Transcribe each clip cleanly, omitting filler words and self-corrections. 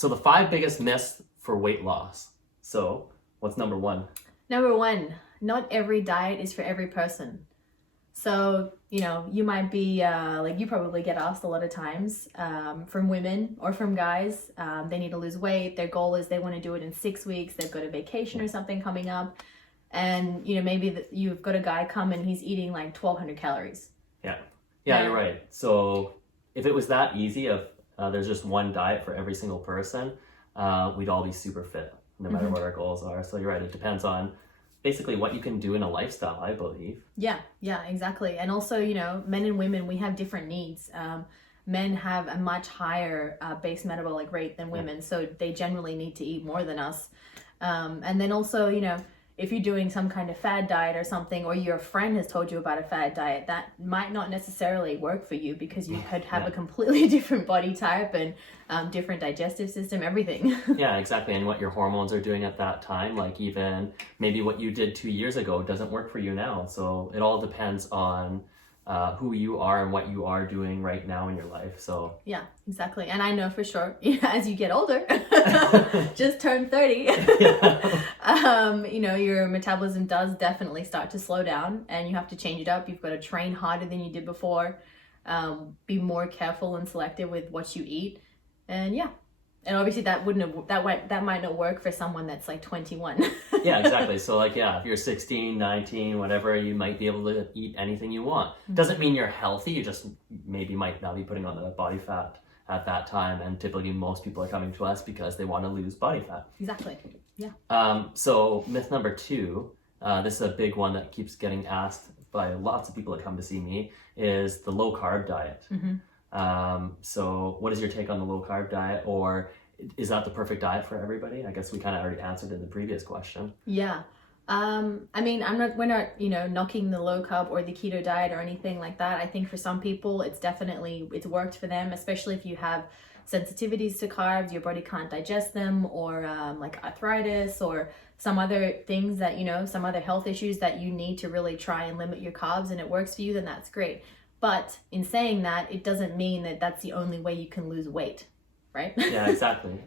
So the 5 biggest myths for weight loss. So what's number 1? Number 1, not every diet is for every person. So, you might be, you probably get asked a lot of times from women or from guys, they need to lose weight. Their goal is they want to do it in 6 weeks. They've got a vacation or something coming up. And, maybe you've got a guy come and he's eating like 1,200 calories. Yeah, you're right. So if it was that easy, if there's just one diet for every single person, we'd all be super fit, no matter what our goals are. So you're right. It depends on basically what you can do in a lifestyle, I believe. Yeah, exactly. And also, men and women, we have different needs. Men have a much higher base metabolic rate than women, so they generally need to eat more than us. And then also, if you're doing some kind of fad diet or something, or your friend has told you about a fad diet, that might not necessarily work for you because you could have a completely different body type and different digestive system, everything. Yeah, exactly. And what your hormones are doing at that time, like even maybe what you did 2 years ago doesn't work for you now. So it all depends on who you are and what you are doing right now in your life. So yeah, exactly. And I know for sure, as you get older, just turned 30, your metabolism does definitely start to slow down, and you have to change it up. You've got to train harder than you did before, be more careful and selective with what you eat. And and obviously that might not work for someone that's like 21. Yeah, exactly. So if you're 16, 19, whatever, you might be able to eat anything you want. Doesn't mean you're healthy. You just maybe might not be putting on the body fat at that time. And typically most people are coming to us because they want to lose body fat. Exactly. Yeah. So myth number 2, this is a big one that keeps getting asked by lots of people that come to see me, is the low carb diet. So what is your take on the low carb diet, or is that the perfect diet for everybody? I guess we kind of already answered in the previous question. Yeah. We're not, knocking the low carb or the keto diet or anything like that. I think for some people, it's worked for them, especially if you have sensitivities to carbs, your body can't digest them, or like arthritis or some other things that, some other health issues that you need to really try and limit your carbs, and it works for you, then that's great. But in saying that, it doesn't mean that that's the only way you can lose weight, right? Yeah, exactly.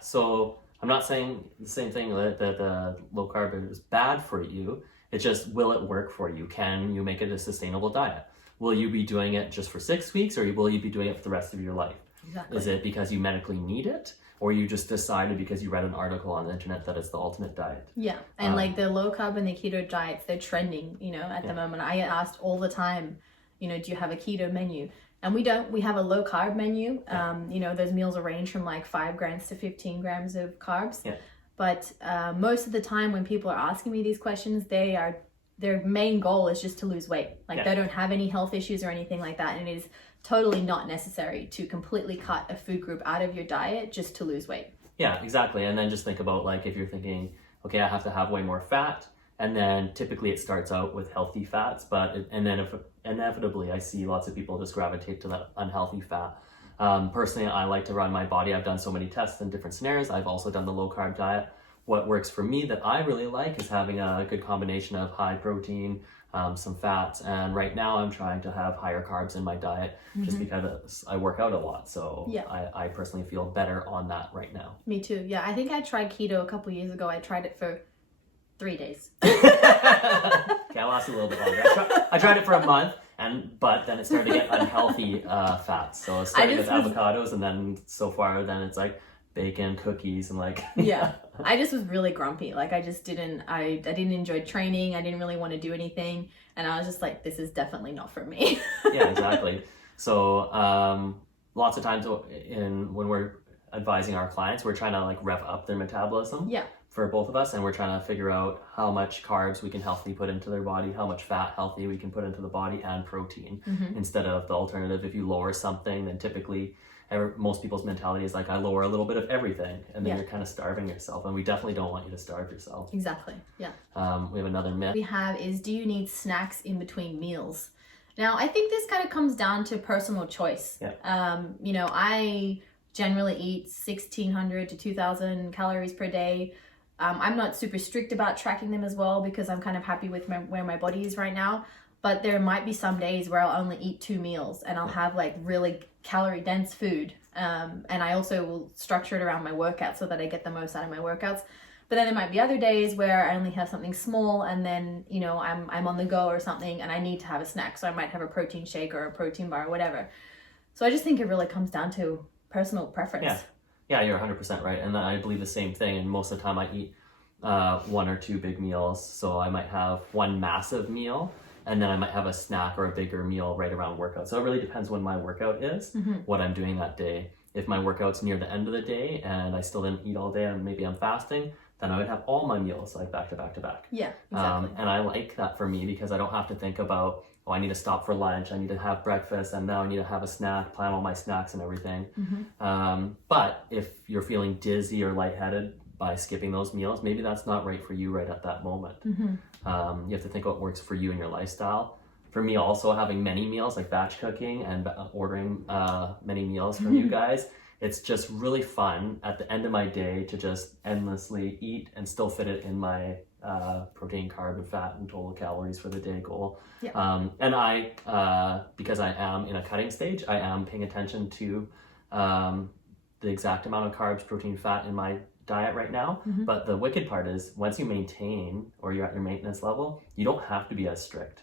So I'm not saying the same thing that the low carb is bad for you. It's just, will it work for you? Can you make it a sustainable diet? Will you be doing it just for 6 weeks, or will you be doing it for the rest of your life? Exactly. Is it because you medically need it, or you just decided because you read an article on the internet that it's the ultimate diet? Yeah, and like the low carb and the keto diets, they're trending, at the moment. I get asked all the time, do you have a keto menu? And we don't. We have a low carb menu. Those meals range from like 5 grams to 15 grams of carbs. Yeah. But most of the time when people are asking me these questions, their main goal is just to lose weight. They don't have any health issues or anything like that. And it is totally not necessary to completely cut a food group out of your diet just to lose weight. Yeah, exactly. And then just think about if you're thinking, okay, I have to have way more fat. And then typically it starts out with healthy fats, and then inevitably I see lots of people just gravitate to that unhealthy fat. Personally, I like to run my body. I've done so many tests in different scenarios. I've also done the low carb diet. What works for me that I really like is having a good combination of high protein, some fats, and right now I'm trying to have higher carbs in my diet just because I work out a lot. So I personally feel better on that right now. Me too. Yeah, I think I tried keto a couple years ago. I tried it for 3 days. Okay, I lasted a little bit longer. I tried it for a month, but then it started to get unhealthy fats. So it started with avocados, and then so far, then it's like bacon, cookies, and Yeah, I just was really grumpy. I didn't enjoy training. I didn't really want to do anything, and I was just like, this is definitely not for me. Yeah, exactly. So lots of times when we're advising our clients, we're trying to rev up their metabolism. Yeah. For both of us, and we're trying to figure out how much carbs we can healthily put into their body, how much fat healthy we can put into the body, and protein, instead of the alternative. If you lower something, then typically most people's mentality is I lower a little bit of everything, and then you're kind of starving yourself, and we definitely don't want you to starve yourself. Exactly. Yeah. We have another myth. Do you need snacks in between meals? Now, I think this kind of comes down to personal choice. Yeah. I generally eat 1,600 to 2,000 calories per day. I'm not super strict about tracking them as well because I'm kind of happy with where my body is right now. But there might be some days where I'll only eat 2 meals and I'll have really calorie dense food. And I also will structure it around my workouts so that I get the most out of my workouts. But then there might be other days where I only have something small, and then, you know, I'm on the go or something and I need to have a snack. So I might have a protein shake or a protein bar or whatever. So I just think it really comes down to personal preference. Yeah, you're 100% right. And I believe the same thing. And most of the time I eat 1 or 2 big meals. So I might have one massive meal, and then I might have a snack or a bigger meal right around workout. So it really depends when my workout is, what I'm doing that day. If my workout's near the end of the day and I still didn't eat all day and maybe I'm fasting, then I would have all my meals like back to back to back. Yeah, exactly. And I like that for me because I don't have to think about, oh, I need to stop for lunch, I need to have breakfast, and now I need to have a snack, plan all my snacks and everything. But if you're feeling dizzy or lightheaded by skipping those meals, maybe that's not right for you right at that moment. You have to think what works for you and your lifestyle. For me also, having many meals, like batch cooking and ordering many meals from you guys, it's just really fun at the end of my day to just endlessly eat and still fit it in my protein, carb, and fat and total calories for the day goal. And I, because I am in a cutting stage, I am paying attention to the exact amount of carbs, protein, fat in my diet right now. But the wicked part is once you maintain or you're at your maintenance level, you don't have to be as strict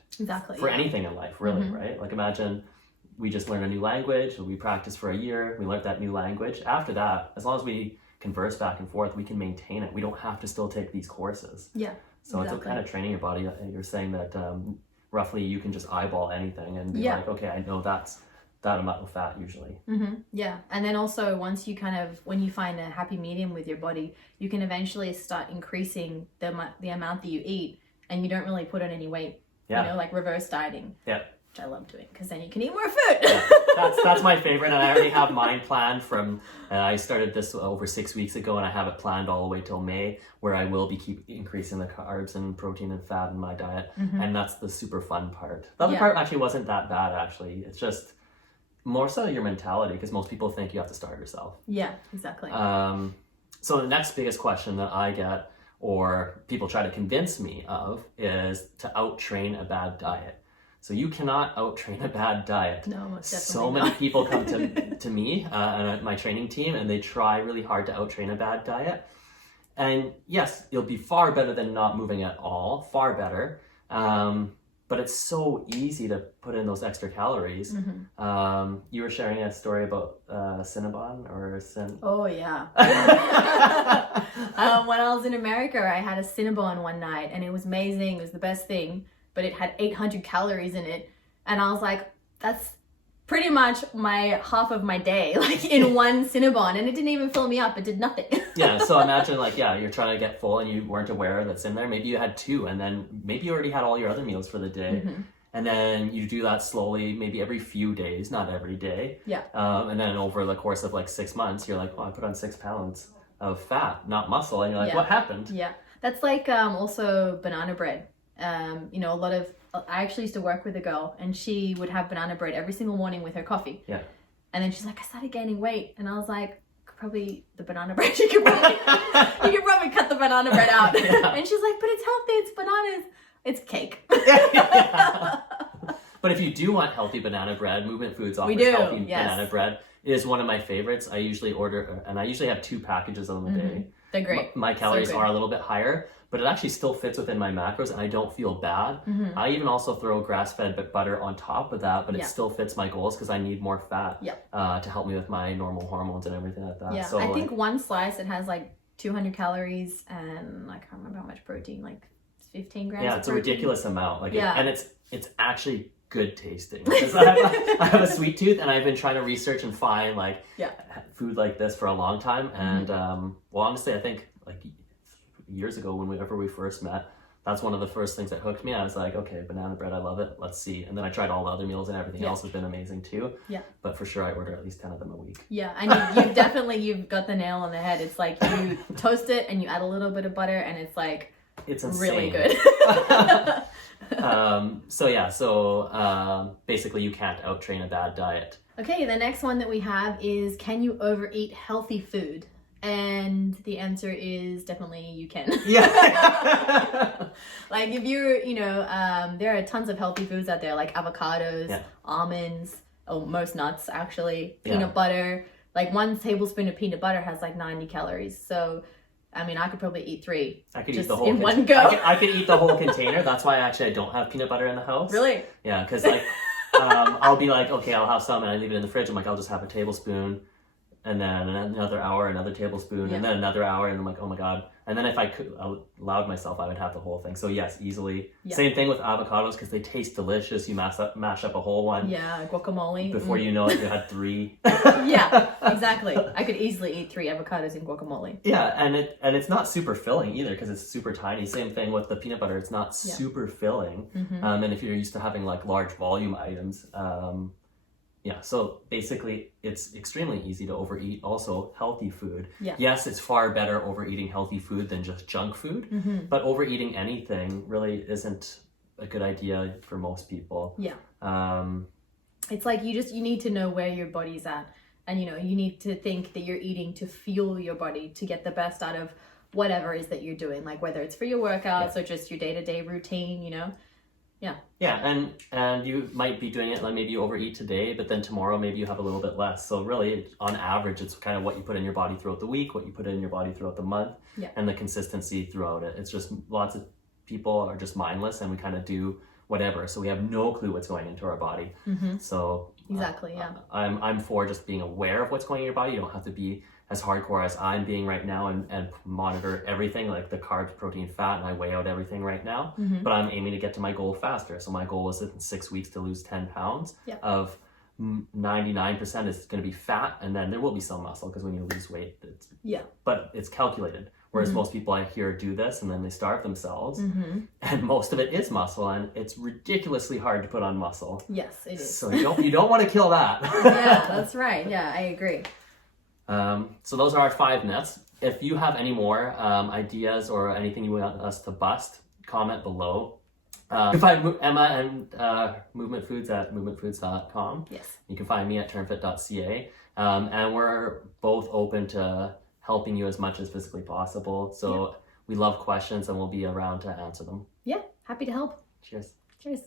for anything in life, really, right? Like imagine we just learn a new language, we practice for a year, we learned that new language. After that, as long as we converse back and forth, we can maintain it. We don't have to still take these courses. So it's kind of training your body. You're saying that roughly you can just eyeball anything and be like, okay, I know that's that amount of fat usually. And then also once you when you find a happy medium with your body, you can eventually start increasing the amount that you eat, and you don't really put on any weight. You know, like reverse dieting. Which I love doing because then you can eat more food. That's my favorite, and I already have mine planned from. I started this over 6 weeks ago, and I have it planned all the way till May, where I will be keep increasing the carbs and protein and fat in my diet, and that's the super fun part. The other part actually wasn't that bad. Actually, it's just more so your mentality, because most people think you have to starve yourself. Yeah, exactly. So the next biggest question that I get, or people try to convince me of, is to out-train a bad diet. So you cannot out-train a bad diet. No, most definitely so many people come to me and my training team, and they try really hard to out-train a bad diet. And yes, it'll be far better than not moving at all, far better. But it's so easy to put in those extra calories. You were sharing a story about Cinnabon or Oh yeah. When I was in America, I had a Cinnabon one night, and it was amazing. It was the best thing, but it had 800 calories in it, and I was like, that's pretty much half of my day, like in one Cinnabon, and it didn't even fill me up. It did nothing. So imagine you're trying to get full and you weren't aware that's in there. Maybe you had 2, and then maybe you already had all your other meals for the day. And then you do that slowly, maybe every few days, not every day. And then over the course of 6 months, you're like, oh, I put on 6 pounds of fat, not muscle. And you're like, what happened? That's like also banana bread. I actually used to work with a girl, and she would have banana bread every single morning with her coffee. And then she's like, I started gaining weight, and I was like, probably the banana bread. You could probably cut the banana bread out. And she's like, but it's healthy. It's bananas. It's cake. But if you do want healthy banana bread, Movement Foods offers healthy banana bread. It is one of my favorites. I usually order, and I usually have 2 packages of them a day. They're great. My calories are a little bit higher, but it actually still fits within my macros, and I don't feel bad. I even also throw grass-fed butter on top of that, but it still fits my goals because I need more fat to help me with my normal hormones and everything like that. So I think one slice, it has 200 calories, and I can't remember how much protein, 15 grams. Yeah, it's a ridiculous amount. And it's actually good tasting. Because I have a sweet tooth, and I've been trying to research and find food like this for a long time. And honestly, I think years ago whenever we first met, that's one of the first things that hooked me. I was like, okay, banana bread, I love it. Let's see. And then I tried all the other meals, and everything else has been amazing too. But for sure, I order at least 10 of them a week. And you've got the nail on the head. It's like you toast it and you add a little bit of butter, and it's it's insane. Really good. Basically you can't out-train a bad diet. Okay, the next one that we have is, can you overeat healthy food? And the answer is definitely you can. If you're, there are tons of healthy foods out there, like avocados, almonds, most nuts actually, peanut butter, like 1 tablespoon of peanut butter has like 90 calories. So, I mean, I could probably eat 3. I could just eat the whole in one go. I could eat the whole container. That's why actually I don't have peanut butter in the house. Really? Yeah, because like I'll be like, okay, I'll have some, and I leave it in the fridge. I'm like, I'll just have a tablespoon, and then another hour, another tablespoon, and then another hour, and I'm like, oh my god. And then if I allowed myself, I would have the whole thing. So yes, easily. Yeah. Same thing with avocados, because they taste delicious. You mash up a whole one. Yeah, guacamole. Before you know it, you had 3. Yeah, exactly. I could easily eat 3 avocados in guacamole. Yeah, and it's not super filling either, because it's super tiny. Same thing with the peanut butter. It's not super filling. Mm-hmm. And if you're used to having like large volume items, so basically it's extremely easy to overeat. Also, healthy food. Yeah. Yes, it's far better overeating healthy food than just junk food, but overeating anything really isn't a good idea for most people. Yeah. It's like you need to know where your body's at, and you need to think that you're eating to fuel your body to get the best out of whatever it is that you're doing, like whether it's for your workouts or just your day-to-day routine, Yeah. Yeah, and you might be doing it, like maybe you overeat today, but then tomorrow maybe you have a little bit less. So really, on average, it's kind of what you put in your body throughout the week, what you put in your body throughout the month, and the consistency throughout it. It's just lots of people are just mindless, and we kind of do whatever. So we have no clue what's going into our body. Mm-hmm. So exactly, yeah. I'm for just being aware of what's going in your body. You don't have to be as hardcore as I'm being right now and monitor everything, like the carbs, protein, fat, and I weigh out everything right now. Mm-hmm. But I'm aiming to get to my goal faster. So my goal is in 6 weeks to lose 10 pounds. Of 99% is going to be fat, and then there will be some muscle, because when you lose weight, but it's calculated. Whereas most people I hear do this and then they starve themselves, and most of it is muscle, and it's ridiculously hard to put on muscle. Yes, it is. So you don't want to kill that. Yeah, that's right. Yeah, I agree. So those are our 5 myths. If you have any more ideas or anything you want us to bust, comment below. You can find Emma and Movement Foods at movementfoods.com. Yes. You can find me at turnfit.ca. And we're both open to helping you as much as physically possible. So we love questions, and we'll be around to answer them. Yeah, happy to help. Cheers. Cheers.